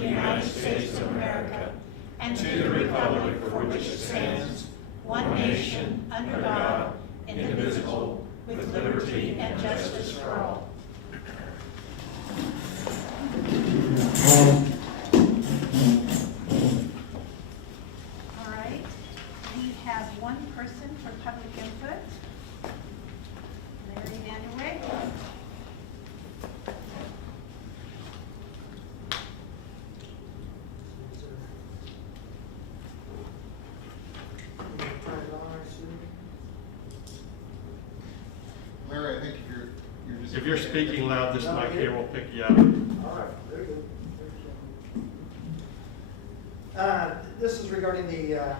the United States of America and to the republic for which it stands, one nation, under God, indivisible, with liberty and justice for all. All right, we have one person for public input. Larry Vanderway. Larry, I think you're just... If you're speaking loud, this mic here will pick you up. All right, very good. This is regarding the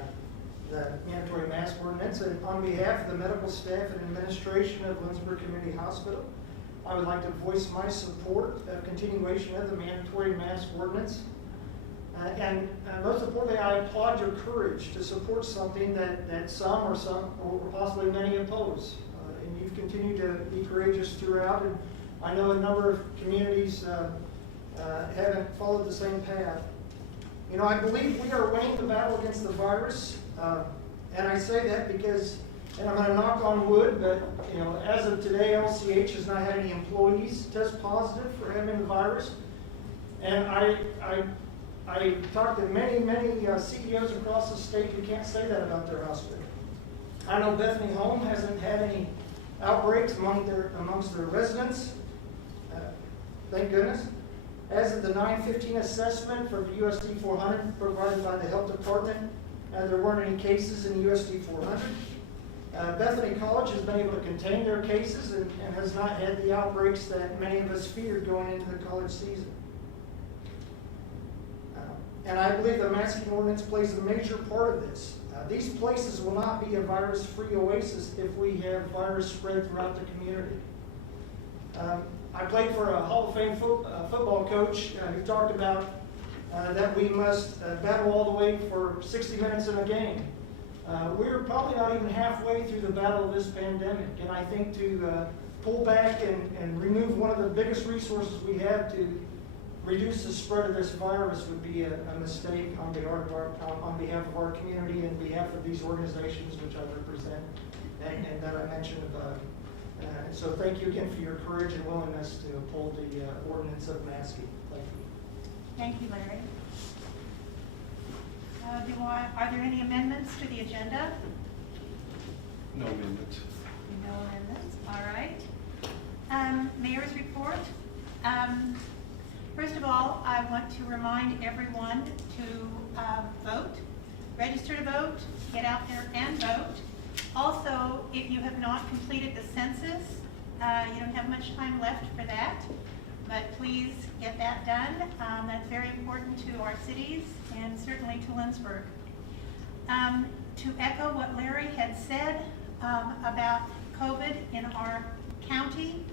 mandatory mask ordinance, and on behalf of the medical staff and administration of Lindsborg Community Hospital, I would like to voice my support of continuation of the mandatory mask ordinance. And most importantly, I applaud your courage to support something that some or possibly many oppose. And you've continued to be courageous throughout, and I know a number of communities haven't followed the same path. You know, I believe we are winning the battle against the virus, and I say that because, and I'm going to knock on wood, but you know, as of today, LCH has not had any employees test positive for having the virus, and I talked to many CEOs across the state who can't say that about their hospital. I know Bethany Home hasn't had any outbreaks amongst their residents. Thank goodness. As of the 9/15 assessment for the USD 400 provided by the Health Department, there weren't any cases in USD 400. Bethany College has been able to contain their cases and has not had the outbreaks that many of us feared going into the college season. And I believe the masking ordinance plays a major part of this. These places will not be a virus-free oasis if we have virus spread throughout the community. I played for a Hall of Fame football coach who talked about that we must battle all the way for 60 minutes in a game. We're probably not even halfway through the battle of this pandemic, and I think to pull back and remove one of the biggest resources we have to reduce the spread of this virus would be a mistake on behalf of our community and behalf of these organizations which I represent and that I mentioned above. So thank you again for your courage and willingness to uphold the ordinance of masking. Thank you. Thank you, Larry. Are there any amendments to the agenda? No amendments. No amendments. All right. Mayor's report. First of all, I want to remind everyone to vote, register to vote, get out there and vote. Also, if you have not completed the census, you don't have much time left for that, but please get that done. That's very important to our cities and certainly to Lindsborg. To echo what Larry had said about COVID in our county,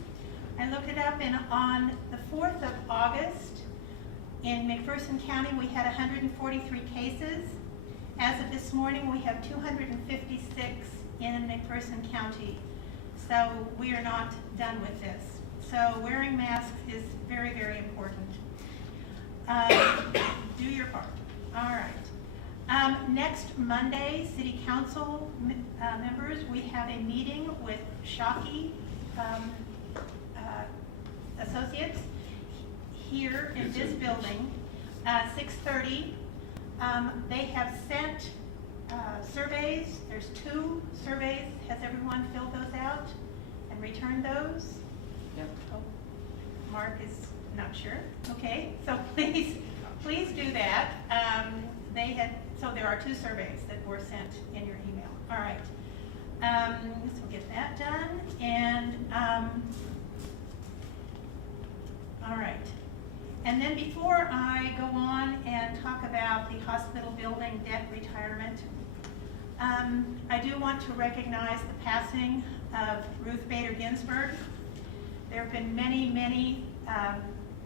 I looked it up, and on the 4th of August, in McPherson County, we had 143 cases. As of this morning, we have 256 in McPherson County. So we are not done with this. So wearing masks is very, very important. Do your part. All right. Next Monday, City Council members, we have a meeting with Shockey Associates here in this building at 6:30. They have sent surveys. There's 2 surveys. Has everyone filled those out and returned those? Yep. Oh, Mark is not sure. Okay, so please do that. So there are 2 surveys that were sent in your email. All right. So we'll get that done. And all right. And then before I go on and talk about the hospital building debt retirement, I do want to recognize the passing of Ruth Bader Ginsburg. There have been many, many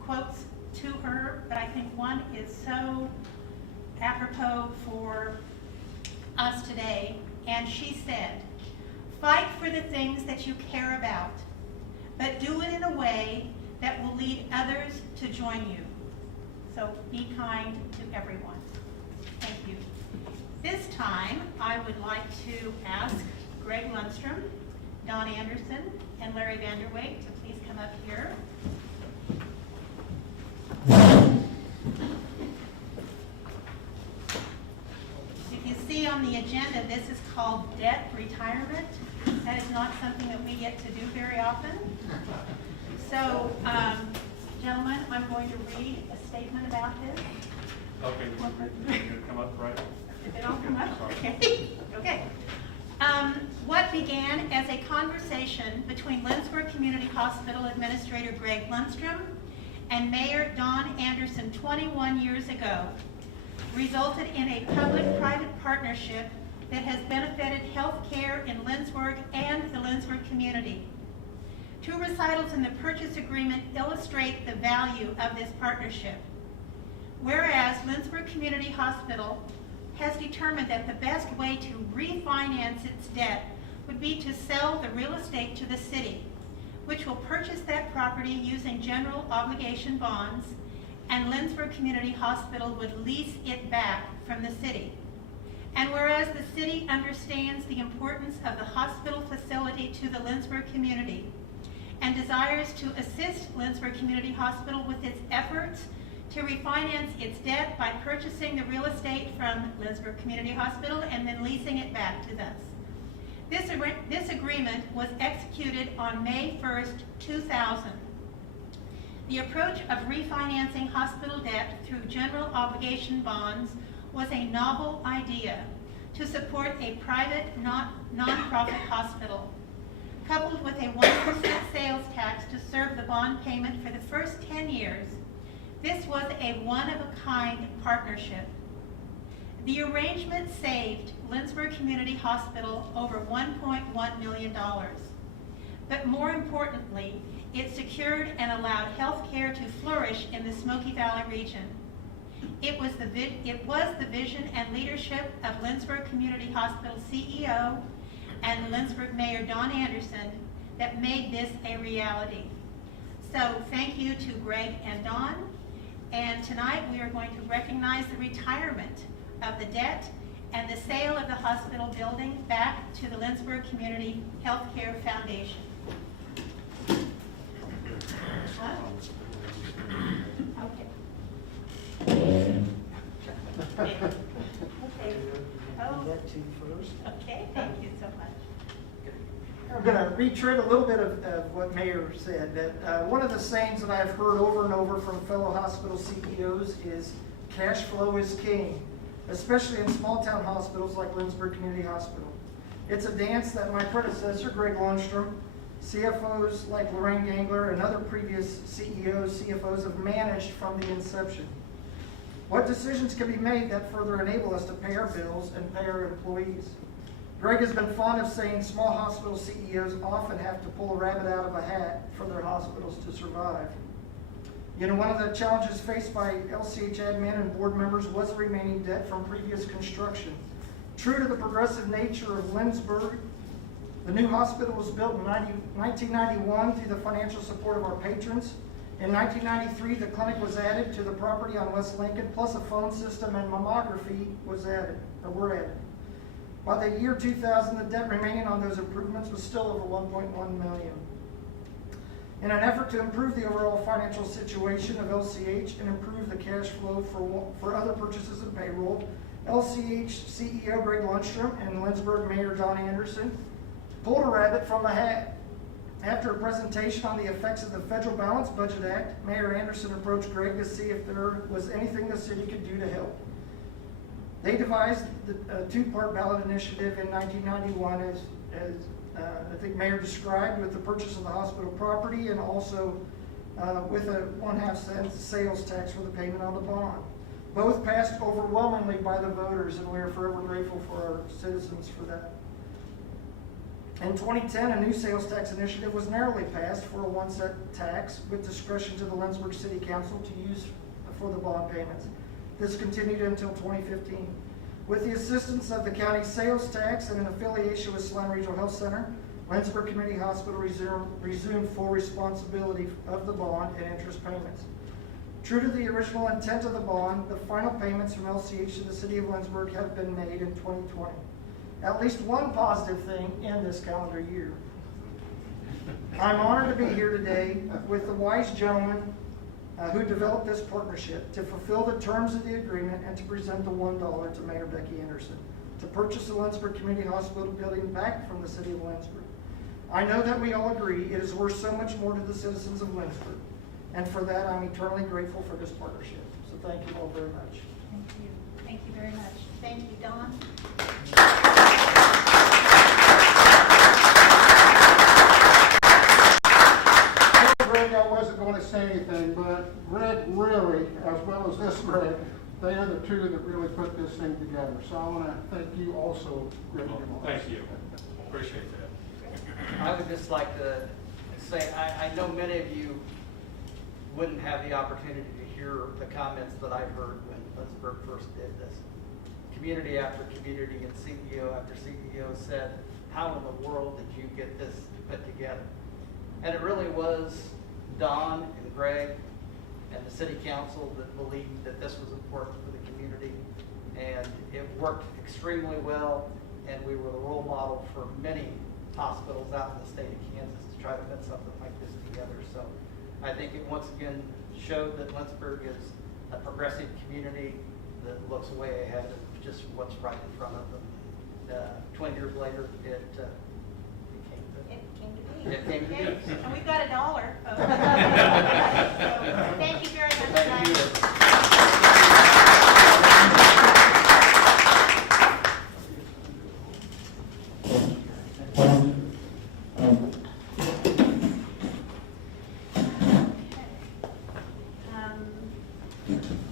quotes to her, but I think one is so apropos for us today. And she said, "Fight for the things that you care about, but do it in a way that will lead others to join you." So be kind to everyone. Thank you. This time, I would like to ask Greg Lundstrom, Don Anderson, and Larry Vanderwait to please come up here. If you see on the agenda, this is called debt retirement. That is not something that we get to do very often. So, gentlemen, I'm going to read a statement about this. Okay, you come up right? Did it all come up? Okay. Okay. What began as a conversation between Lindsborg Community Hospital Administrator Greg Lundstrom and Mayor Don Anderson 21 years ago resulted in a public-private partnership that has benefited healthcare in Lindsborg and the Lindsborg community. Two recitals in the purchase agreement illustrate the value of this partnership. Whereas Lindsborg Community Hospital has determined that the best way to refinance its debt would be to sell the real estate to the city, which will purchase that property using general obligation bonds, and Lindsborg Community Hospital would lease it back from the city. And whereas the city understands the importance of the hospital facility to the Lindsborg community and desires to assist Lindsborg Community Hospital with its efforts to refinance its debt by purchasing the real estate from Lindsborg Community Hospital and then leasing it back to us. This agreement was executed on May 1st, 2000. The approach of refinancing hospital debt through general obligation bonds was a novel idea to support a private non-profit hospital, coupled with a 1% sales tax to serve the bond payment for the first 10 years. This was a one-of-a-kind partnership. The arrangement saved Lindsborg Community Hospital over $1.1 million. But more importantly, it secured and allowed healthcare to flourish in the Smoky Valley region. It was the vision and leadership of Lindsborg Community Hospital CEO and Lindsborg Mayor Don Anderson that made this a reality. So thank you to Greg and Don. And tonight we are going to recognize the retirement of the debt and the sale of the hospital building back to the Lindsborg Community Healthcare Foundation. Huh? Okay. Okay. Oh, That to you first. okay, thank you so much. I'm going to retread a little bit of what Mayor said. That one of the sayings that I've heard over and over from fellow hospital CEOs is cash flow is king, especially in small town hospitals like Lindsborg Community Hospital. It's a dance that my predecessor, Greg Lundstrom, CFOs like Lorraine Gangler, and other previous CEOs, CFOs have managed from the inception. What decisions can be made that further enable us to pay our bills and pay our employees? Greg has been fond of saying small hospital CEOs often have to pull a rabbit out of a hat for their hospitals to survive. You know, one of the challenges faced by LCH admin and board members was the remaining debt from previous construction. True to the progressive nature of Lindsborg, the new hospital was built in 1991 through the financial support of our patrons. In 1993, the clinic was added to the property on West Lincoln, plus a phone system and mammography were added. By the year 2000, the debt remaining on those improvements was still over $1.1 million. In an effort to improve the overall financial situation of LCH and improve the cash flow for other purchases and payroll, LCH CEO Greg Lundstrom and Lindsborg Mayor Don Anderson pulled a rabbit from the hat. After a presentation on the effects of the Federal Balanced Budget Act, Mayor Anderson approached Greg to see if there was anything the city could do to help. They devised a two-part ballot initiative in 1991, as I think Mayor described, with the purchase of the hospital property and also with a 1/2 cent sales tax for the payment on the bond. Both passed overwhelmingly by the voters, and we are forever grateful for our citizens for that. In 2010, a new sales tax initiative was narrowly passed for a 1 cent tax with discretion to the Lindsborg City Council to use for the bond payments. This continued until 2015. With the assistance of the county sales tax and an affiliation with Salina Regional Health Center, Lindsborg Community Hospital resumed full responsibility of the bond and interest payments. True to the original intent of the bond, the final payments from LCH to the city of Lindsborg have been made in 2020. At least one positive thing in this calendar year. I'm honored to be here today with the wise gentleman who developed this partnership to fulfill the terms of the agreement and to present the $1 to Mayor Becky Anderson to purchase the Lindsborg Community Hospital building back from the city of Lindsborg. I know that we all agree it is worth so much more to the citizens of Lindsborg, and for that I'm eternally grateful for this partnership. So thank you all very much. Thank you. Thank you very much. Thank you, Don. Greg, I wasn't going to say anything, but Greg really, as well as this Greg, they are the two that really put this thing together. So I want to thank you also, Greg. Thank you. Appreciate that. I would just like to say, I know many of you wouldn't have the opportunity to hear the comments that I heard when Lindsborg first did this. Community after community and CEO after CEO said, how in the world did you get this put together? And it really was Don and Greg and the city council that believed that this was important for the community. And it worked extremely well, and we were the role model for many hospitals out in the state of Kansas to try to put something like this together. So I think it once again showed that Lindsborg is a progressive community that looks way ahead of just what's right in front of them. 20 years later, it came to be. And we've got $1. So thank you very much, Thank guys. you.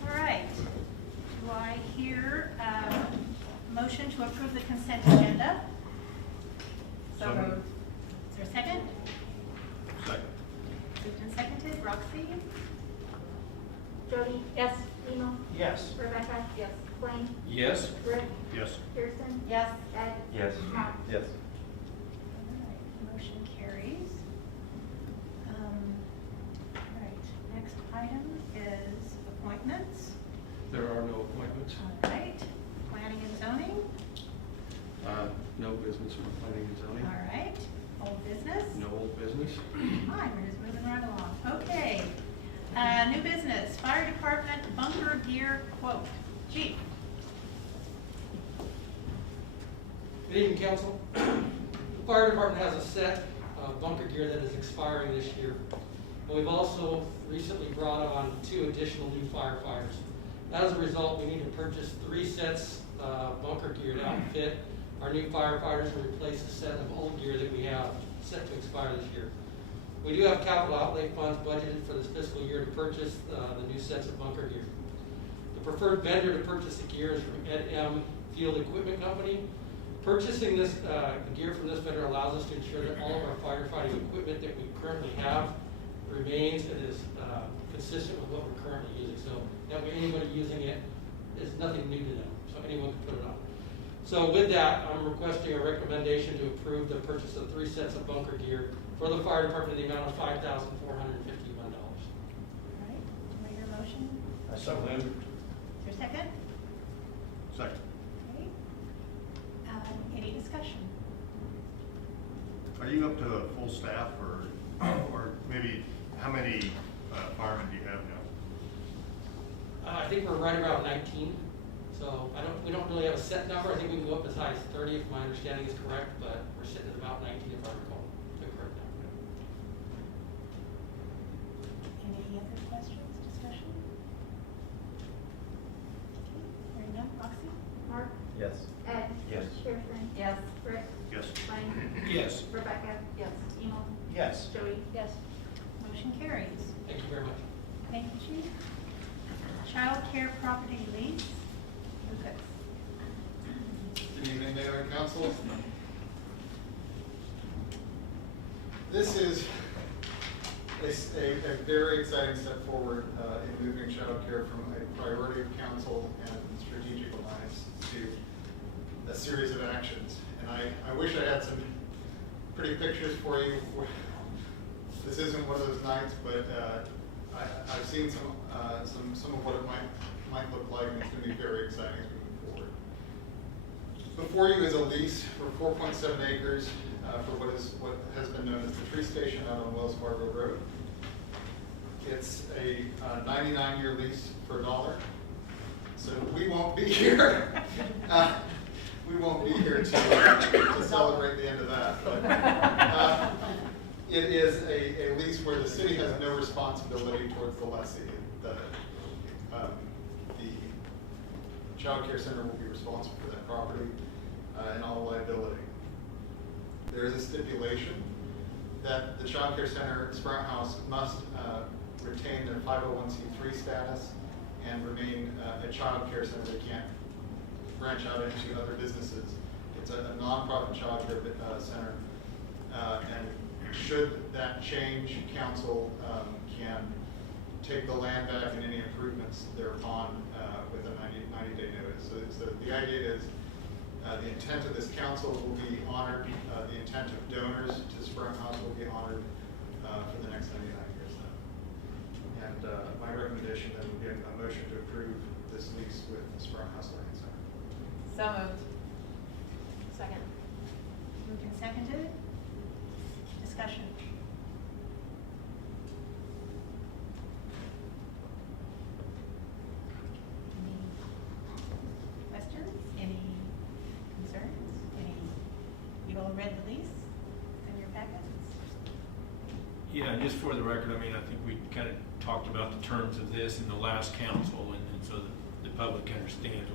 All right. Do I hear a motion to approve the consent agenda? So moved. Is there a second? Second. Moved and seconded. Roxy? Jody? Yes. Emo? Yes. Rebecca? Yes. Blaine? Yes. Rick? Yes. Kirsten? Yes. Ed? Yes. Matt? Yes. All right, motion carries. All right, next item is appointments. There are no appointments. All right, planning and zoning. No business for planning and zoning. All right, old business. No old business. Fine, we're just moving right along. Okay, new business, fire department bunker gear quote. Chief. Good evening, council. The fire department has a set of bunker gear that is expiring this year. But we've also recently brought on 2 additional new firefighters. As a result, we need to purchase 3 sets of bunker gear to outfit our new firefighters and replace a set of old gear that we have set to expire this year. We do have capital outlay funds budgeted for this fiscal year to purchase the new sets of bunker gear. The preferred vendor to purchase the gear is from Ed M. Field Equipment Company. Purchasing this gear from this vendor allows us to ensure that all of our firefighting equipment that we currently have remains and is consistent with what we're currently using. So that way anybody using it is nothing new to them, so anyone can put it on. So with that, I'm requesting a recommendation to approve the purchase of 3 sets of bunker gear for the fire department in the amount of $5,451. All right, do I hear a motion? So moved. Is there a second? Second. Okay. Any discussion? Are you up to a full staff, or maybe how many firemen do you have now? I think we're right around 19. So we don't really have a set number. I think we can go up as high as 30 if my understanding is correct, but we're sitting at about 19 if I recall the correct number. Any other questions, discussion? Okay, hearing none. Roxy? Mark? Yes. Ed? Yes. Kirsten? Yes. Rick? Yes. Blaine? Yes. Rebecca? Yes. Emo? Yes. Jody? Yes. Motion carries. Thank you very much. Thank you, Chief. Child care property lease. Lucas. Good evening, Mayor and Council. This is a very exciting step forward in moving child care from a priority of council and strategic alliance to a series of actions. And I wish I had some pretty pictures for you. This isn't one of those nights, but I've seen some of what it might look like, and it's going to be very exciting as we move forward. Before you is a lease for 4.7 acres for what has been known as the tree station out on Wells Fargo Road. It's a 99-year lease for $1. So we won't be here. We won't be here to celebrate the end of that. But, it is a lease where the city has no responsibility towards the lessee. The child care center will be responsible for that property and all liability. There is a stipulation that the child care center, Sprout House, must retain their 501c3 status and remain a child care center. They can't branch out into other businesses. It's a nonprofit child care center, and should that change, council can take the land back and any improvements thereupon with a 90-day notice. So the idea is the intent of this council will be honored. The intent of donors to Sprout House will be honored for the next 99 years. And my recommendation then would be a motion to approve this lease with Sprout House Learning Center. So moved. Second. Moved and seconded. Discussion. Any questions? Any concerns? You all read the lease in your packets? Yeah, just for the record, I mean, I think we kind of talked about the terms of this in the last council, and so that the public understands.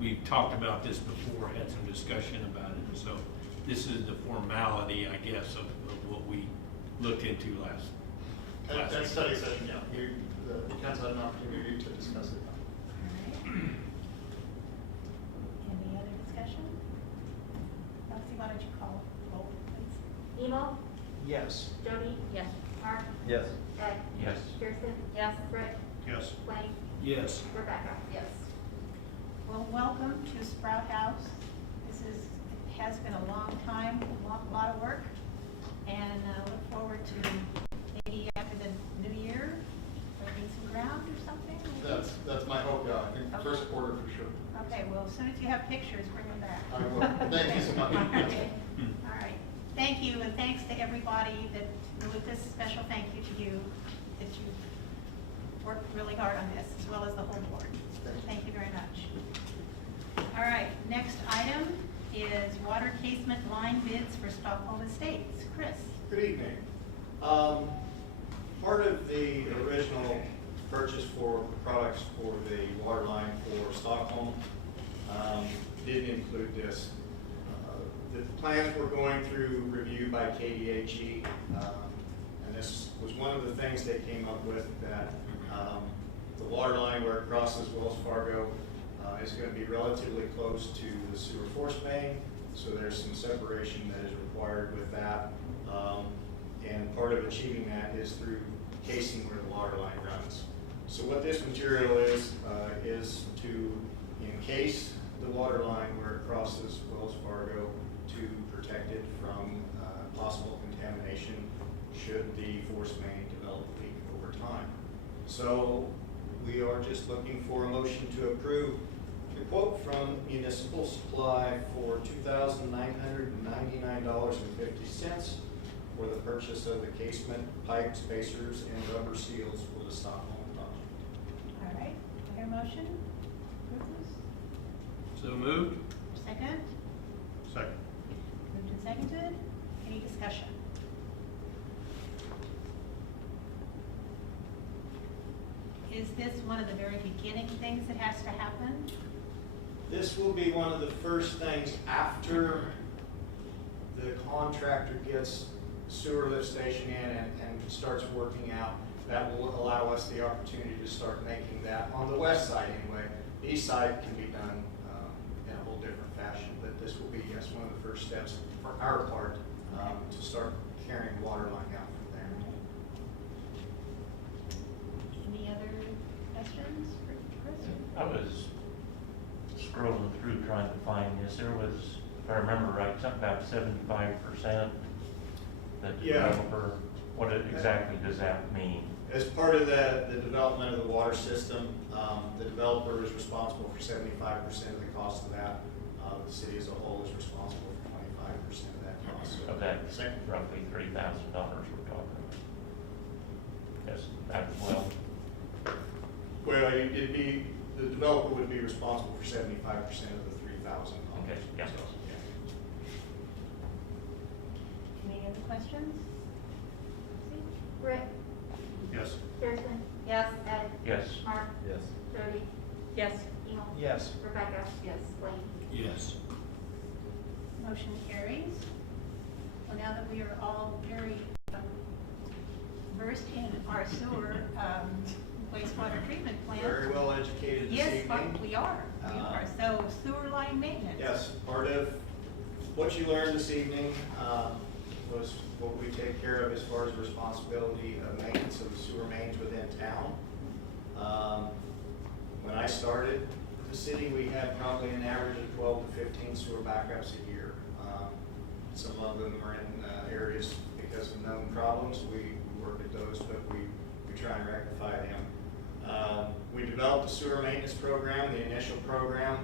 We've talked about this before, had some discussion about it, and so this is the formality, I guess, of what we looked into last. That study session, yeah. The council had an opportunity to discuss it. All right. Any other discussion? Elsie, why don't you call roll, please? Emo, Yes. Jody? Yes. Mark? Yes. Ed? Yes. Kirsten? Yes. Rick? Yes. Blaine? Yes. Rebecca? Yes. Well, welcome to Sprout House. It has been a long time, a lot of work, and look forward to maybe after the new year, breaking some ground or something. That's my hope, yeah. I think Okay. first quarter for sure. Okay, well, as soon as you have pictures, bring them back. I will. Thank you so much. Okay. All right. Thank you, and thanks to everybody with this special thank you to you, that you've worked really hard on this, as well as the whole board. Thank you very much. All right, next item is water casement line bids for Stockholm Estates. Chris? Good evening. Part of the original purchase for products for the water line for Stockholm didn't include this. The plans were going through review by KDHE, and this was one of the things they came up with, that the water line where it crosses Wells Fargo is going to be relatively close to the sewer force main, so there's some separation that is required with that. And part of achieving that is through casing where the water line runs. So what this material is to encase the water line where it crosses Wells Fargo to protect it from possible contamination should the force main develop a leak over time. So we are just looking for a motion to approve the quote from Municipal Supply for $2,999.50 for the purchase of the casement, pipe, spacers, and rubber seals for the Stockholm project. All right, I hear a motion? Approve this? So moved? Second? Second. Moved and seconded. Any discussion? Is this one of the very beginning things that has to happen? This will be one of the first things after the contractor gets sewer lift station in and starts working out. That will allow us the opportunity to start making that on the west side anyway. The east side can be done in a whole different fashion, but this will be, yes, one of the first steps for our part to start carrying water line out from there. Any other questions for Chris? I was scrolling through trying to find this. There was, if I remember right, something about 75% that the Yeah. developer, what exactly does that mean? As part of the development of the water system, the developer is responsible for 75% of the cost of that. The city as a whole is responsible for 25% of that cost. So Okay, roughly $3,000 we're talking about. Yes, that as well. Well, it'd be, the developer would be responsible for 75% of the 3,000. Okay, yeah. So, yeah. Any other questions? Rick, Yes. Kirsten. Yes. Ed. Yes. Mark. Yes. Jody. Yes. Emo. Yes. Rebecca. Yes. Blaine. Yes. Motion carries. Well, now that we are all very versed in our sewer wastewater treatment plant. Very well educated this Yes, evening. we are. We are. So sewer line maintenance. Yes, part of what you learned this evening was what we take care of as far as responsibility of maintenance of the sewer mains within town. When I started the city, we had probably an average of 12 to 15 sewer backups a year. Some of them are in areas because of known problems. We work at those, but we try and rectify them. We developed a sewer maintenance program. The initial program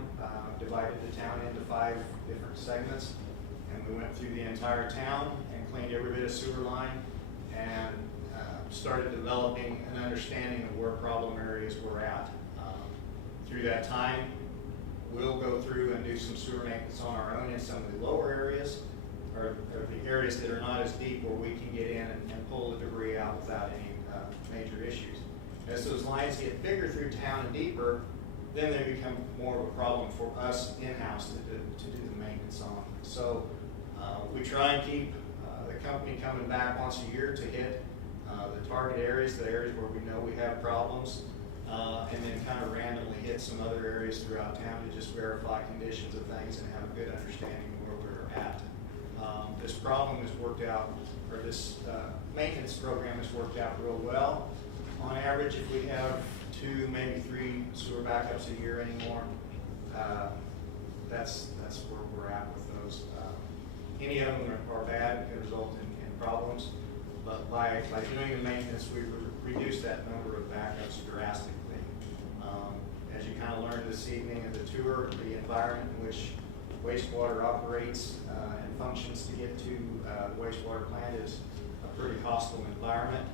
divided the town into 5 different segments, and we went through the entire town and cleaned every bit of sewer line and started developing an understanding of where problem areas were at. Through that time, we'll go through and do some sewer maintenance on our own in some of the lower areas, or the areas that are not as deep where we can get in and pull the debris out without any major issues. As those lines get bigger through town and deeper, then they become more of a problem for us in-house to do the maintenance on. So we try and keep the company coming back once a year to hit the target areas, the areas where we know we have problems, and then kind of randomly hit some other areas throughout town to just verify conditions of things and have a good understanding of where we're at. This problem has worked out, or this maintenance program has worked out real well. On average, if we have 2, maybe 3 sewer backups a year anymore, that's where we're at with those. Any of them are bad and can result in problems, but by doing the maintenance, we reduce that number of backups drastically. As you kind of learned this evening in the tour, the environment in which wastewater operates and functions to get to the wastewater plant is a pretty hostile environment.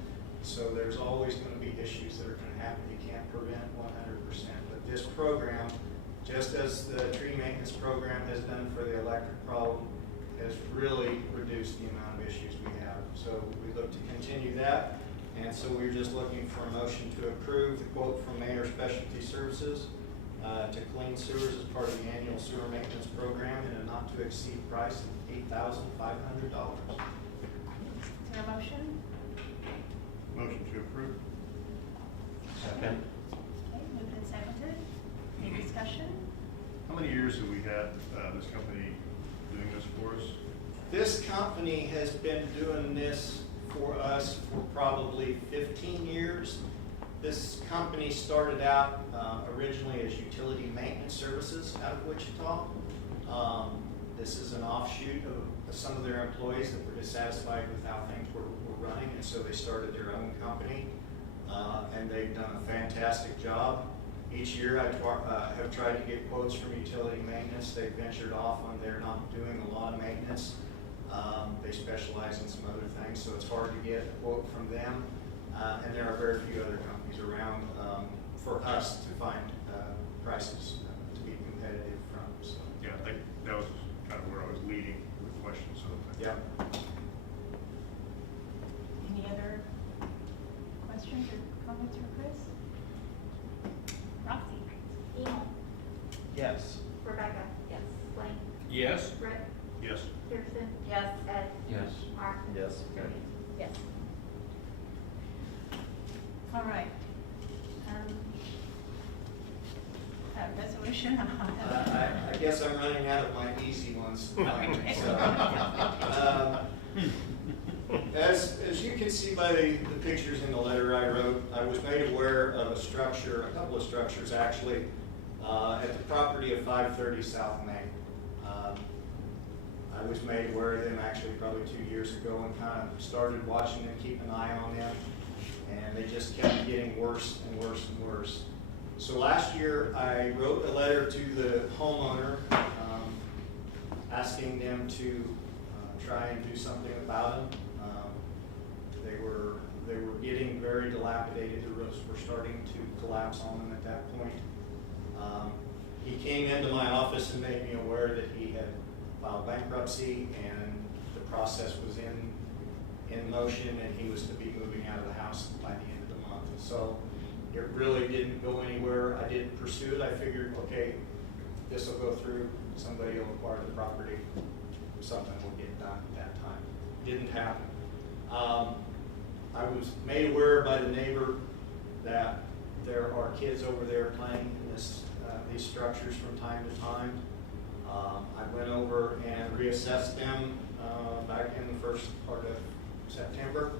So there's always going to be issues that are going to happen. You can't prevent 100%. But this program, just as the tree maintenance program has done for the electric problem, has really reduced the amount of issues we have. So we look to continue that. And so we're just looking for a motion to approve the quote from Mayor Specialty Services to clean sewers as part of the annual sewer maintenance program in a not to exceed price of $8,500. Is there a motion? Motion to approve. Second. Okay, moved and seconded. Any discussion? How many years have we had this company doing this for us? This company has been doing this for us for probably 15 years. This company started out originally as utility maintenance services out of Wichita. This is an offshoot of some of their employees that were dissatisfied with how things were running, and so they started their own company, and they've done a fantastic job. Each year I have tried to get quotes from utility maintenance. They've ventured off on they're not doing a lot of maintenance. They specialize in some other things, so it's hard to get a quote from them. And there are very few other companies around for us to find prices to be competitive from. So. Yeah, I think that was kind of where I was leading with questions. So Yeah. Any other questions or comments for Chris? Roxy? Emo. Yes. Rebecca. Yes. Blaine. Yes. Rick. yes. Kirsten. Yes. Ed. Yes. Mark. Yes. Jody. Yes. All right. Resolution. I guess I'm running out of my easy ones tonight. So, as you can see by the pictures in the letter I wrote, I was made aware of a structure, a couple of structures actually, at the property of 530 South Main. I was made aware of them actually probably 2 years ago and kind of started watching them, keep an eye on them. and they just kept getting worse and worse and worse. So last year, I wrote a letter to the homeowner, asking them to try and do something about them. They were getting very dilapidated. The roofs were starting to collapse on them at that point. He came into my office and made me aware that he had filed bankruptcy and the process was in motion, and he was to be moving out of the house by the end of the month. So it really didn't go anywhere. I didn't pursue it. I figured, okay, this will go through, somebody will acquire the property, something will get done at that time. Didn't happen. I was made aware by the neighbor that there are kids over there playing in these structures from time to time. I went over and reassessed them back in the first part of September,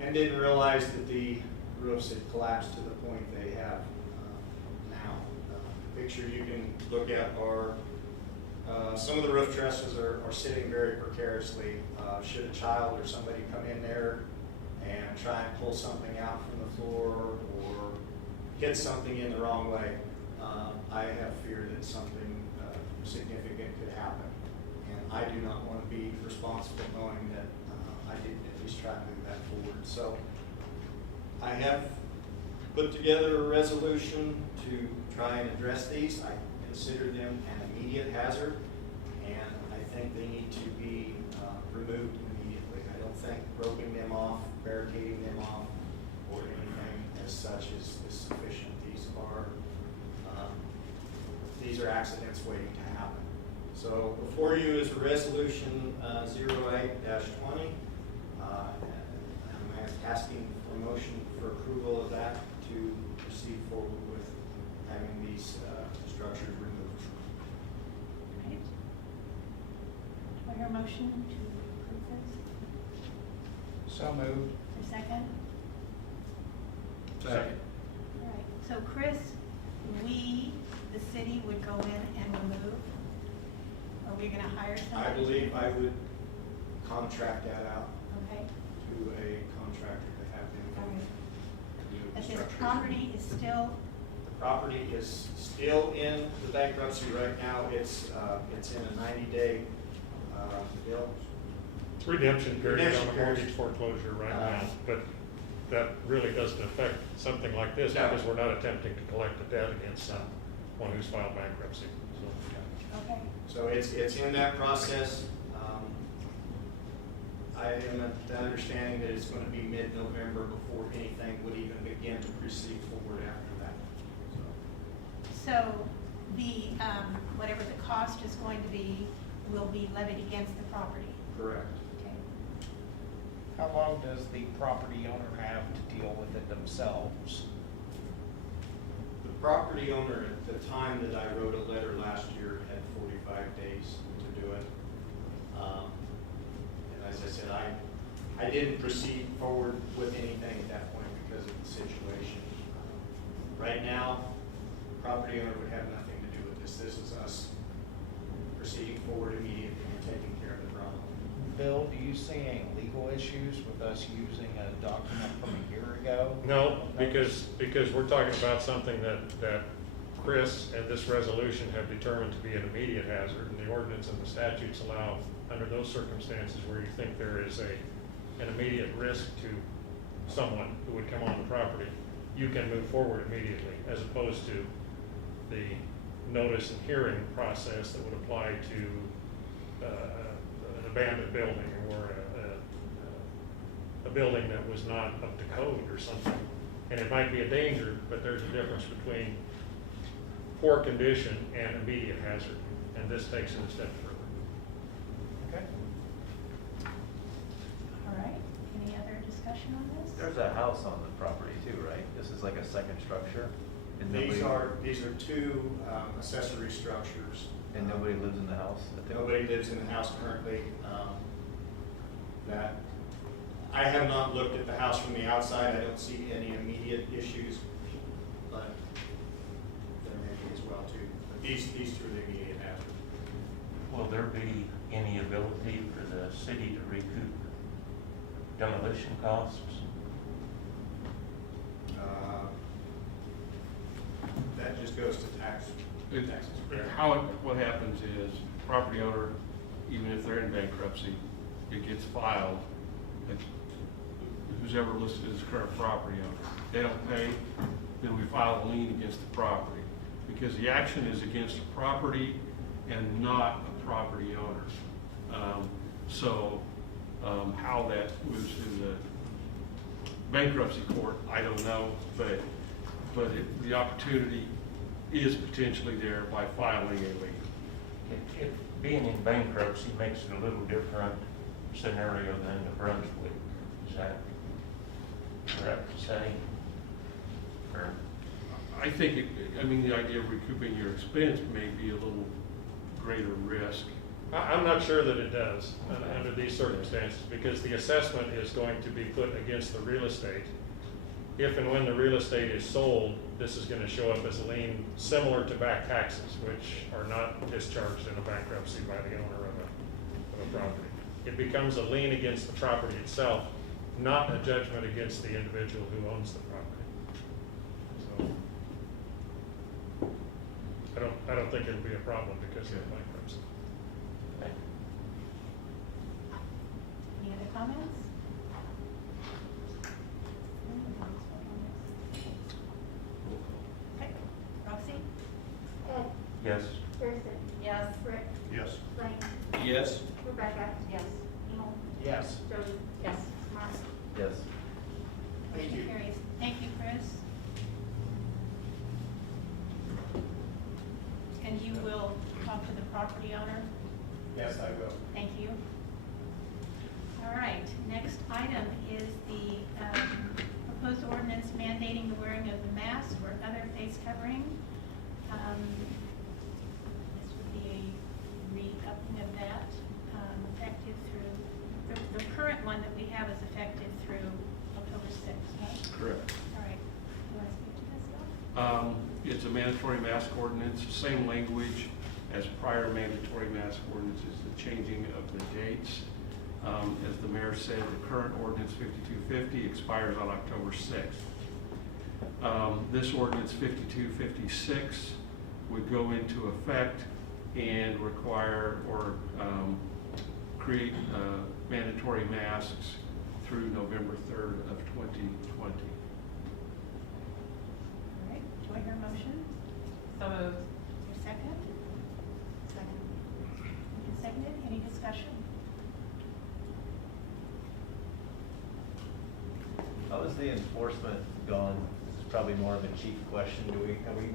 and didn't realize that the roofs had collapsed to the point they have now. The picture you can look at are some of the roof trusses are sitting very precariously. Should a child or somebody come in there and try and pull something out from the floor or hit something in the wrong way, I have fear that something significant could happen. And I do not want to be responsible knowing that I didn't at least try to move that forward. So I have put together a resolution to try and address these. I consider them an immediate hazard, and I think they need to be removed immediately. I don't think roping them off, barricading them off, or anything as such is sufficient. These are accidents waiting to happen. So before you is a resolution 08-20. I'm asking for a motion for approval of that to proceed forward with having these structures removed. Right. Do I hear a motion to approve this? So moved. A second? Second. All right, so Chris, the city would go in and remove? Are we gonna hire somebody? I believe I would contract that out Okay. to a contractor to have All them right. do the But this structures. property is still, The property is still in the bankruptcy right now. It's in a 90-day bill. Redemption period on Redemption the period. mortgage foreclosure right now, but that really doesn't affect something like this No. because we're not attempting to collect a debt against one who's filed bankruptcy. okay. So it's in that process. I am at the understanding that it's going to be mid-November before anything would even begin to proceed forward after that. So the, whatever the cost is going to be, will be levied against the property? Correct. Okay. How long does the property owner have to deal with it themselves? The property owner at the time that I wrote a letter last year had 45 days to do it. And as I said, I didn't proceed forward with anything at that point because of the situation. Right now, the property owner would have nothing to do with this. This is us proceeding forward immediately and taking care of the problem. Bill, do you see any legal issues with us using a document from a year ago? No, because we're talking about something that Chris and this resolution have determined to be an immediate hazard, and the ordinance and the statutes allow, under those circumstances where you think there is an immediate risk to someone who would come on the property, you can move forward immediately, as opposed to the notice and hearing process that would apply to an abandoned building or a building that was not up to code or something. And it might be a danger, but there's a difference between poor condition and immediate hazard, and this takes it a step further. Okay. All right, any other discussion on this? There's a house on the property too, right? This is like a second structure? And These nobody- are two accessory structures. And nobody lives in the house? Nobody lives in the house currently. That I have not looked at the house from the outside. I don't see any immediate issues, but there may be as well too. But these two are the immediate hazard. Will there be any ability for the city to recoup demolition costs? just goes to tax. taxes. What happens is, property owner, even if they're in bankruptcy, it gets filed, and who's ever listed as current property owner, they don't pay, then we file a lien against the property, because the action is against the property and not a property owner. How that moves through the bankruptcy court, I don't know, but the opportunity is potentially there by filing a lien. If being in bankruptcy makes it a little different scenario than the Brunswick, is that correct to say? Or I think, the idea of recouping your expense may be a little greater risk. I'm not sure that it does under these circumstances, because the assessment is going to be put against the real estate. If and when the real estate is sold, this is going to show up as a lien similar to back taxes, which are not discharged in a bankruptcy by the owner of a property. It becomes a lien against the property itself, not a judgment against the individual who owns the property. So I don't think it'll be a problem because of the bankruptcy. Any other comments? Okay, Roxy? Ed? yes. Kirsten? Yes. Rick? Yes. Blaine? Yes. Rebecca? Yes. Emo? Yes. Jody? Yes. Mark? Yes. Motion carries. Thank you, Chris. And you will talk to the property owner? Yes, I will. Thank you. All right, next item is the proposed ordinance mandating the wearing of the mask or other face covering. This would be a re-upping of that, effective through, the current one that we have is effective through October 6th, right? Correct. All right. Do you want to speak to this, Bill? It's a mandatory mask ordinance, same language as prior mandatory mask ordinances, the changing of the dates. As the mayor said, the current ordinance 5250 expires on October 6th. This ordinance 5256 would go into effect and require or create mandatory masks through November 3rd of 2020. All right, do I hear a motion? So moved. Is there a second? Second. Moved and seconded, any discussion? How is the enforcement gone? This is probably more of a chief question. Have we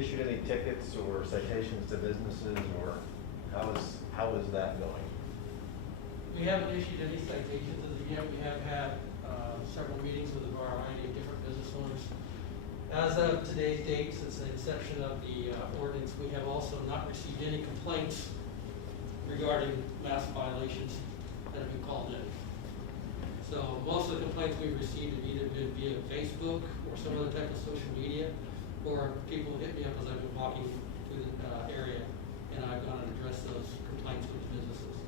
issued any tickets or citations to businesses, or how is that going? We haven't issued any citations as of yet. We have had several meetings with a variety of different business owners. As of today's date, since the inception of the ordinance, we have also not received any complaints regarding mask violations that have been called in. So most of the complaints we've received have either been via Facebook or some other type of social media, or people hit me up as I've been walking through the area, and I've gone and addressed those complaints with the businesses.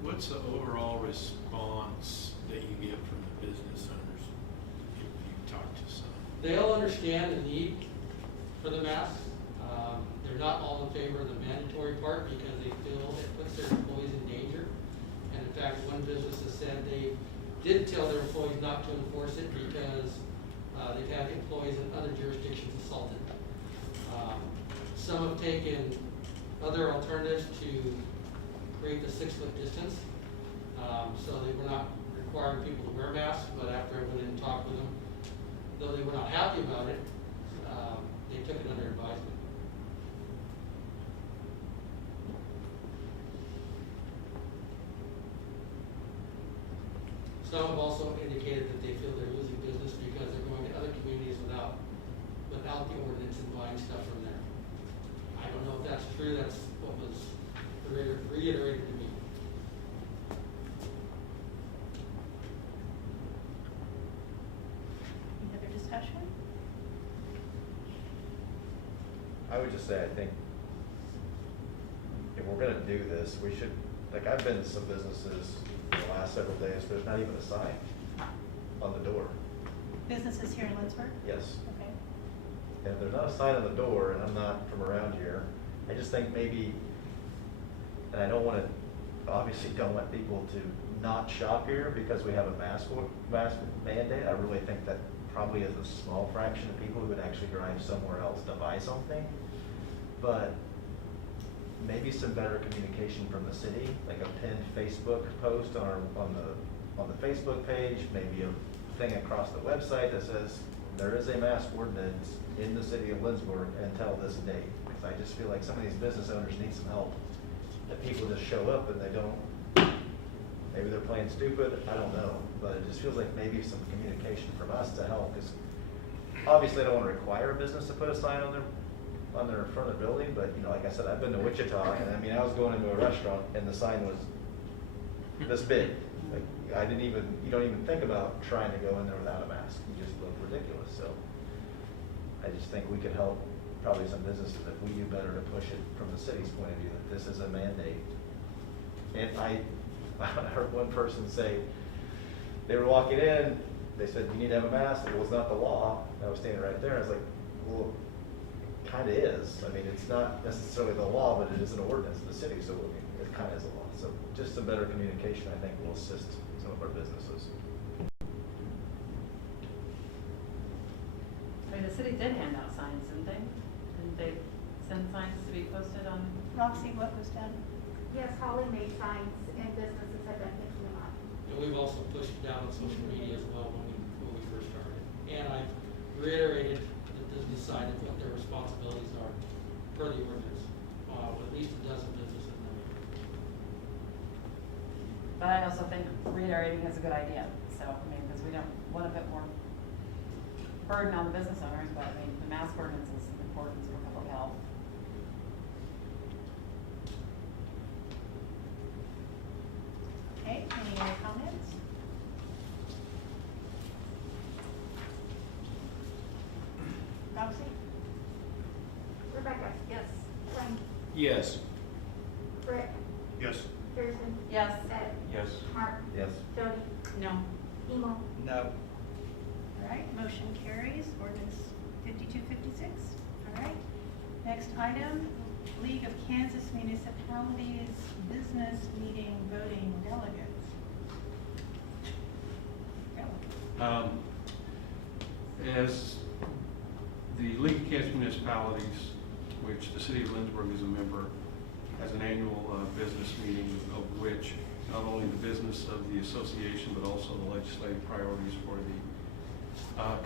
What's the overall response that you get from the business owners if you talk to some? They all understand the need for the masks. They're not all in favor of the mandatory part because they feel it puts their employees in danger. And in fact, one business has said they did tell their employees not to enforce it because they've had employees in other jurisdictions assaulted. Some have taken other alternatives to create the 6-foot distance. So they were not requiring people to wear masks, but after I went in and talked with them, though they were not happy about it, they took it under advisement. Some have also indicated that they feel they're losing business because they're going to other communities without the ordinance and buying stuff from there. I don't know if that's true. That's what was reiterated to me. Any other discussion? I would just say, I think if we're gonna do this, we should, like, I've been to some businesses in the last several days, there's not even a sign on the door. businesses here in Lindsborg? Yes. Okay. And if there's not a sign on the door, and I'm not from around here, I just think maybe, and I don't want to, obviously don't want people to not shop here because we have a mask mandate. I really think that probably is a small fraction of people who would actually drive somewhere else to buy something. But maybe some better communication from the city, like a pinned Facebook post on the Facebook page, maybe a thing across the website that says there is a mask ordinance in the city of Lindsborg until this date. Because I just feel like some of these business owners need some help. That people just show up and they don't, maybe they're playing stupid, I don't know. But it just feels like maybe some communication from us to help. Because obviously I don't want to require a business to put a sign on their front of the building, but you know, like I said, I've been to Wichita, and I mean, I was going into a restaurant and the sign was this big. Like, you don't even think about trying to go in there without a mask. You just look ridiculous. So I just think we could help probably some businesses if we do better to push it from the city's point of view, that this is a mandate. And I heard one person say, they were walking in, they said, you need to have a mask. Well, it's not the law. And I was standing right there. I was like, well, kind of is. I mean, it's not necessarily the law, but it is an ordinance in the city, so it kind of is a law. So just some better communication, I think, will assist some of our businesses. I mean, the city did hand out signs, didn't they? Didn't they send signs to be posted on? Roxy, what was done? Yes, Holly made signs and businesses have been picking them up. And we've also pushed it down on social media as well when we first started. And I've reiterated that they decided what their responsibilities are per the ordinance, with at least a dozen businesses in there. But I also think reiterating is a good idea, so, I mean, because we don't want to put more burden on the business owners, but I mean, the mask ordinance is important for public health. Okay, any other comments? Roxy? Rebecca? Yes. Frank? Yes. Rick? Yes. Kirsten? Yes. Ed? Yes. Mark? Yes. Jody? No. Emo? No. All right, motion carries, ordinance 5256. All right, next item, League of Kansas Municipalities Business Meeting Voting Delegates. Go. As the League of Kansas Municipalities, which the city of Lindsborg is a member, has an annual business meeting of which not only the business of the association, but also the legislative priorities for the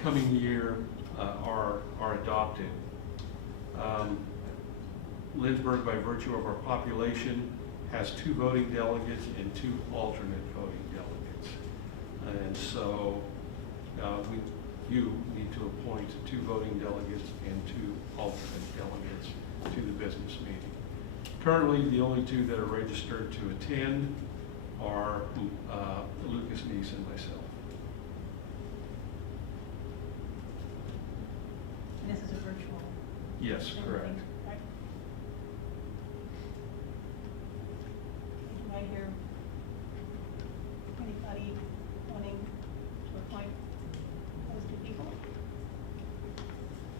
coming year are adopted. Lindsborg, by virtue of our population, has 2 voting delegates and 2 alternate voting delegates. And so you need to appoint 2 voting delegates and 2 alternate delegates to the business meeting. Currently, the only 2 that are registered to attend are Lucas Neese and myself. And this is a virtual. Yes, correct. Right. Do I hear anybody wanting to appoint those 2 people?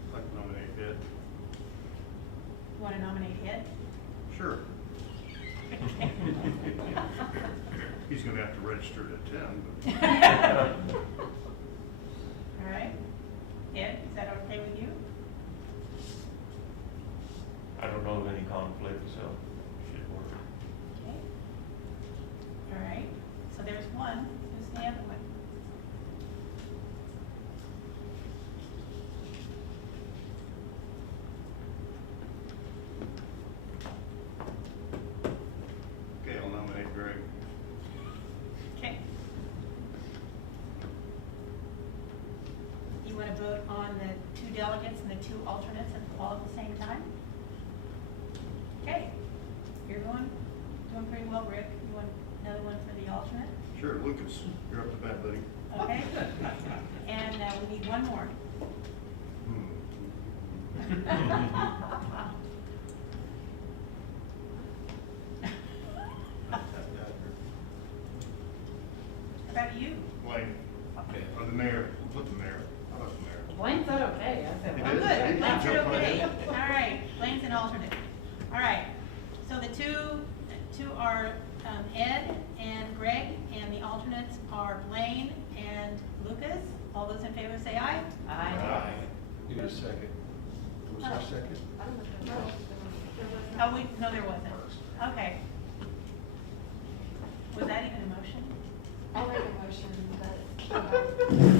I'd like to nominate Ed. You want to nominate Ed? Sure. He's gonna have to register to attend, but. All right. Ed, is that okay with you? I don't know of any conflict, so it should work. Okay. All right, so there's one. Who's the other one? Okay, I'll nominate Greg. Okay. You want to vote on the 2 delegates and the 2 alternates all at the same time? Okay. You're doing pretty well, Rick. You want another one for the alternate? Sure, Lucas, you're up to bat, buddy. Okay. And we need one more. How about you? Wayne, or the mayor, we'll put the mayor. Oh, good, Blaine's okay. All right, Blaine's an alternate. All right, so the two are Ed and Greg, and the alternates are Blaine and Lucas. All those in favor say aye. Aye. Need a second. Was there a second? Oh, no, there wasn't. Okay. Was that even a motion? I'll make a motion that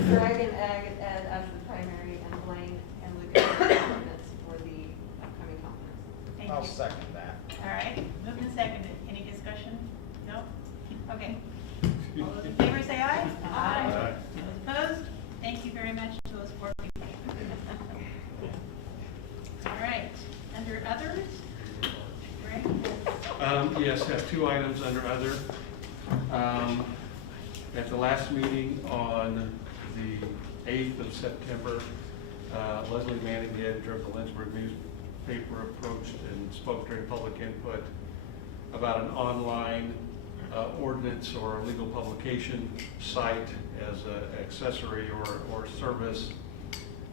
Greg and Ed as the primary and Blaine and Lucas as the alternates for the upcoming conference. Thank I'll you. second that. All right, moved and seconded. Any discussion? No? Okay. All those in favor say aye. Aye. Those opposed? Thank you very much to those four people. All right, under others, Greg? Yes, have two items under other. At the last meeting on the 8th of September, Leslie Manning, the editor of the Lindsborg newspaper, approached and spoke during public input about an online ordinance or legal publication site as an accessory or service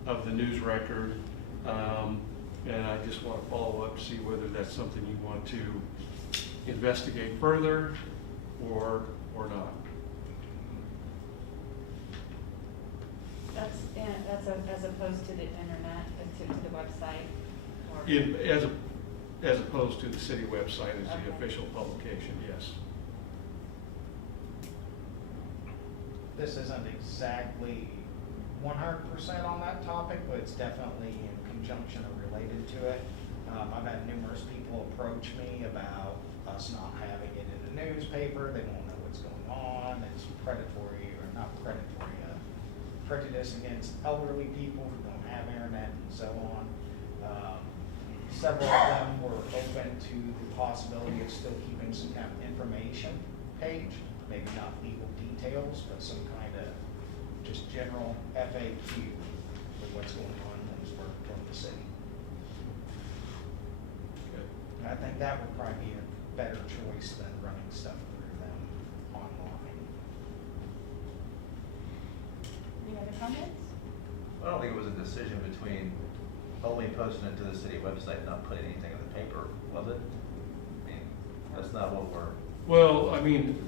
of the news record. And I just want to follow up, see whether that's something you want to investigate further or not. That's as opposed to the internet, to the website? Or? As opposed to the city website as the Okay. official publication, yes. This isn't exactly 100% on that topic, but it's definitely in conjunction or related to it. I've had numerous people approach me about us not having it in the newspaper. They won't know what's going on. It's predatory, or not predatory, prejudice against elderly people who don't have internet and so on. Several of them were open to the possibility of still keeping some kind of information page, maybe not legal details, but some kind of just general FAQ with what's going on in Lindsborg from the city. Good. And I think that would probably be a better choice than running stuff through them online. Any other comments? I don't think it was a decision between only posting it to the city website and not putting anything in the paper, was it? I mean, that's not what we're. Well, I mean,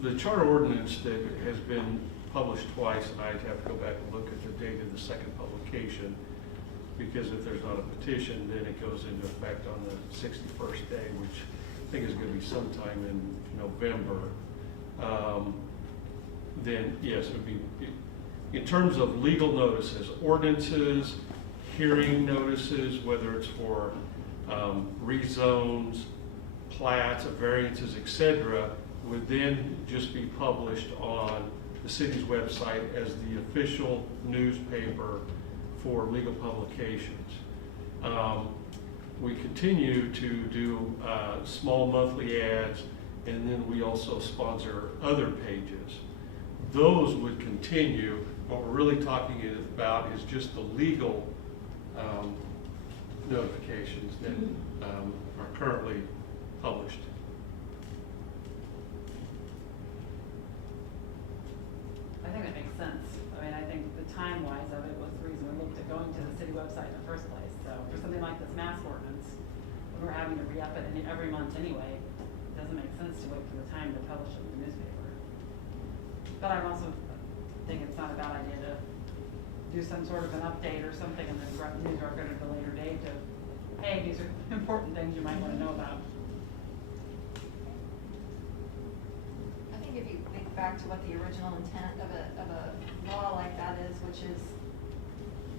the charter ordinance that has been published twice, and I'd have to go back and look at the date of the second publication, because if there's not a petition, then it goes into effect on the 61st day, which I think is going to be sometime in November. Then, yes, it would be, in terms of legal notices, ordinances, hearing notices, whether it's for rezones, plats, variances, etc., would then just be published on the city's website as the official newspaper for legal publications. We continue to do small monthly ads, and then we also sponsor other pages. Those would continue. What we're really talking about is just the legal notifications that are currently published. I think that makes sense. I mean, I think the time-wise of it was the reason we looked at going to the city website in the first place. So for something like this mask ordinance, when we're having to re-up it every month anyway, it doesn't make sense to wait for the time to publish it in the newspaper. But I also think it's not a bad idea to do some sort of an update or something in the news record at a later date to, hey, these are important things you might want to know about. I think if you think back to what the original intent of a law like that is, which is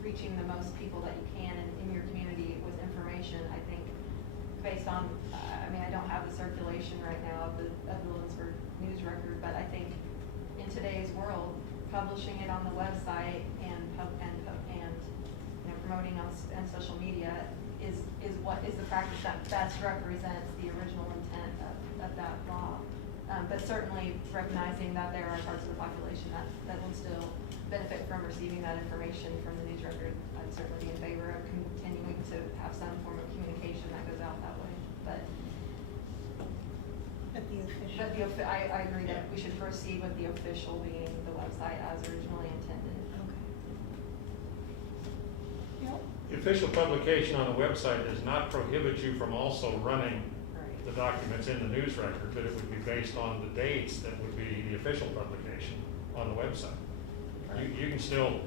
reaching the most people that you can in your community with information, I think based on, I mean, I don't have the circulation right now of the Lindsborg news record, but I think in today's world, publishing it on the website and promoting on social media is what is the practice that best represents the original intent of that law. But certainly recognizing that there are parts of the population that will still benefit from receiving that information from the news record, I'd certainly be in favor of continuing to have some form of communication that goes out that way. But I agree that we should proceed with the official being the website as originally intended. Okay. Bill? official publication on the website does not prohibit you from also running the documents in the news record, but it would be based on the dates that would be the official publication on the website. You can still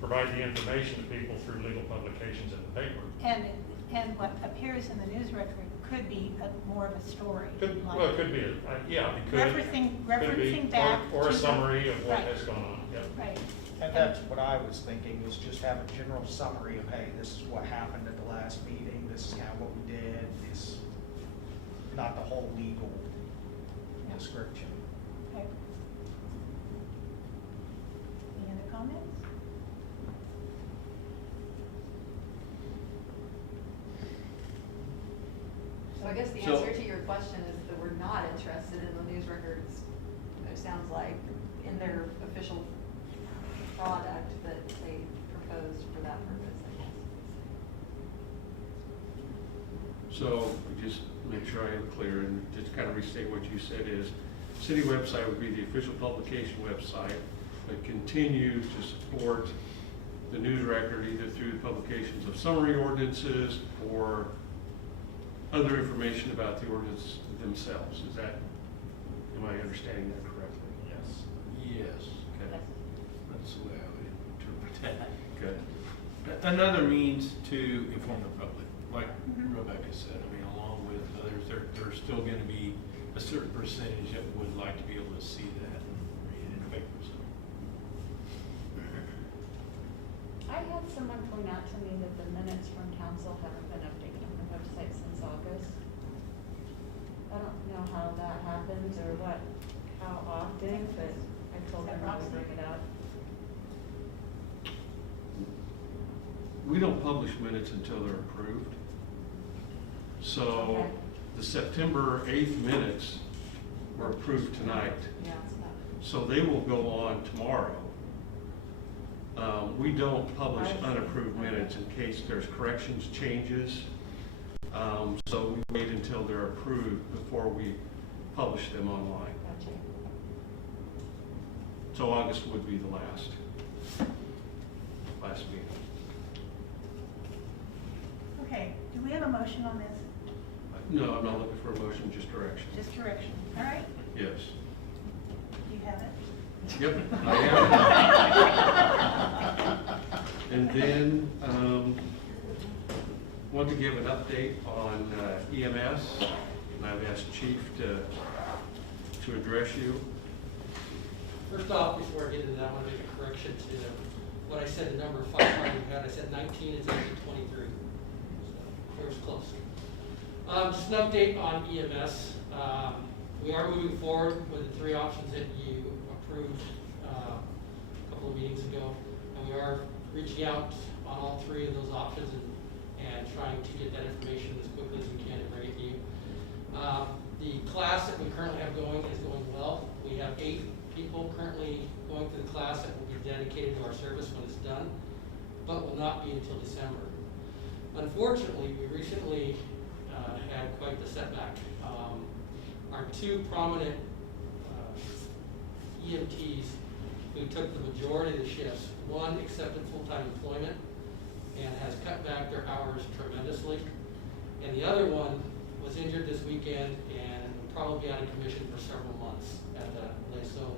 provide the information to people through legal publications in the paper. And what appears in the news record could be more of a story. Well, it could be, yeah, it could. Referencing could be, back. or a to summary of what right. has gone on, yeah. Right. And that's what I was thinking, is just have a general summary of, hey, this is what happened at the last meeting, this is kind of what we did, this, not the whole legal description. Okay. Any other comments? So I guess the answer to your question is that we're not interested in the news records, it sounds like, in their official product that they proposed for that purpose, I guess. So, just make sure I am clear and just kind of restate what you said is, city website would be the official publication website, but continue to support the news record either through the publications of summary ordinances or other information about the ordinance themselves. Is that, am I understanding that correctly? Yes. Yes. Okay. That's the way I would interpret that. Good. Another means to inform the public, like Rebecca said. I mean, along with others, there's still going to be a certain percentage that would like to be able to see that and read it in the paper. So. I had someone point out to me that the minutes from council haven't been updated on the website since August. I don't know how that happens or how often, but I told them I would bring it up. We don't publish minutes until they're approved. So Okay. the September 8th minutes were approved tonight. Yeah, it's not. So they will go on tomorrow. We don't publish unapproved minutes in case there's corrections, changes. So we wait until they're approved before we publish them online. Gotcha. So August would be the last meeting. Okay, do we have a motion on this? No, I'm not looking for a motion, just direction. Just direction, all right? Yes. Do you have it? Yep, I am. And then, want to give an update on EMS, and I've asked Chief to address you. First off, before I get into that, I want to make a correction to what I said, the number of firefighters we had. I said 19, it's actually 23. So, it was close. Just an update on EMS. We are moving forward with the 3 options that you approved a couple of meetings ago. And we are reaching out on all 3 of those options and trying to get that information as quickly as we can and bring it to you. The class that we currently have going is going well. We have 8 people currently going through the class that will be dedicated to our service when it's done, but will not be until December. Unfortunately, we recently had quite the setback. Our 2 prominent EMTs who took the majority of the shifts, one accepted full-time employment and has cut back their hours tremendously, and the other one was injured this weekend and will probably be out of commission for several months at that place. So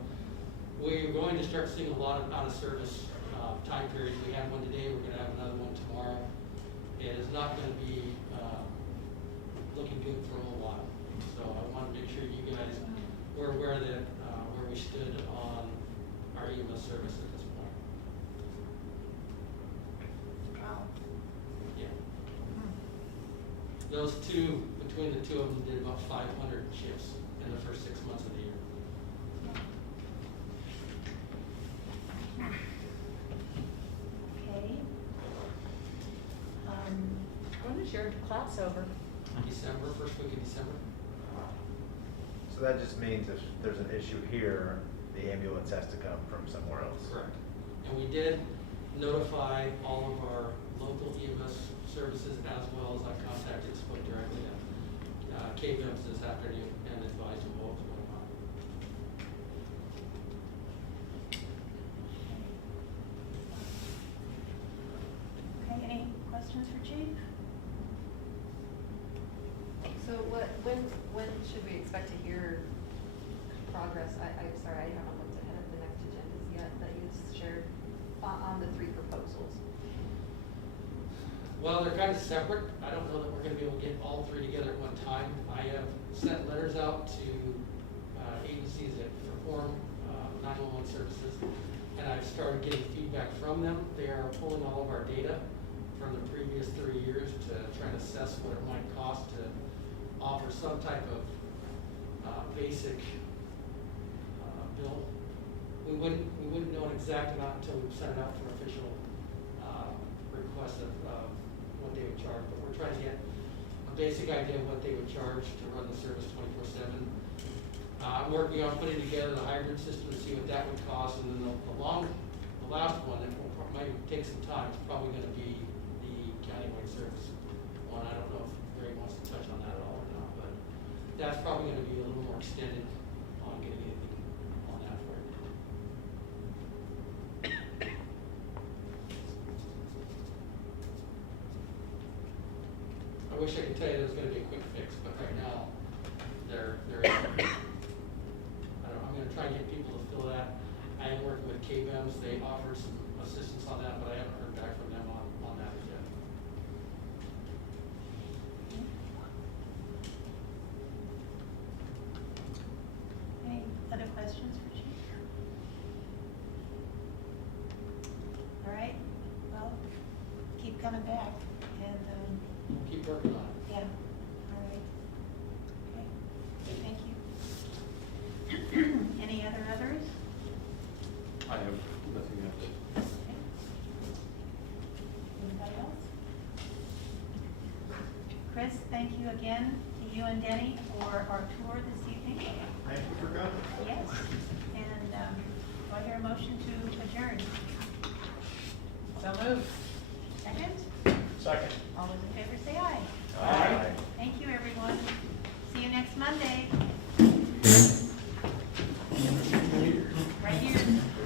we're going to start seeing a lot of out-of-service time periods. We had one today, we're going to have another one tomorrow. It is not going to be looking good for a little while. So I want to make sure you guys were aware that where we stood on our EMS service at this point. Wow. Yeah. Those 2, between the 2 of them, did about 500 shifts in the first 6 months of the year. Okay. When is your class over? December, first week of December. So that just means if there's an issue here, the ambulance has to come from somewhere else. Correct. And we did notify all of our local EMS services as well as I contacted, spoke directly to KVIMS this afternoon and advised them what was going on. Okay, When should we expect to hear progress? I'm sorry, I haven't looked ahead at the next agendas yet that you shared on the 3 proposals. Well, they're kind of separate. I don't know that we're gonna be able to get all 3 together at one time. I have sent letters out to agencies that perform 911 services, and I've started getting feedback from them. They are pulling all of our data from the previous 3 years to try and assess what it might cost to offer some type of basic bill. We wouldn't know an exact amount until we sent it out for official request of what they would charge, but we're trying to get a basic idea of what they would charge to run the service 24/7. I'm working on putting together the hybrid system to see what that would cost, and then the last one that might take some time is probably going to be the countywide service one. I don't know if Greg wants to touch on that at all or not, but that's probably going to be a little more extended on getting anything on that for you. I wish I could tell you there was going to be a quick fix, but right now, there isn't. I'm going to try and get people to fill that. I am working with KBEMS. They offered some assistance on that, but I haven't heard back from them on that as yet. Any other questions for Chief? All right, well, keep coming back and, We'll keep working on it. yeah, all right. Okay, thank you. Any others? I have nothing else. Okay. Anybody else? Chris, thank you again to you and Denny for our tour this evening. Thank you for coming. Yes, and do I hear a motion to adjourn? So moved. Second? Second. All those in favor say aye. Aye. Thank you, everyone. See you next Monday.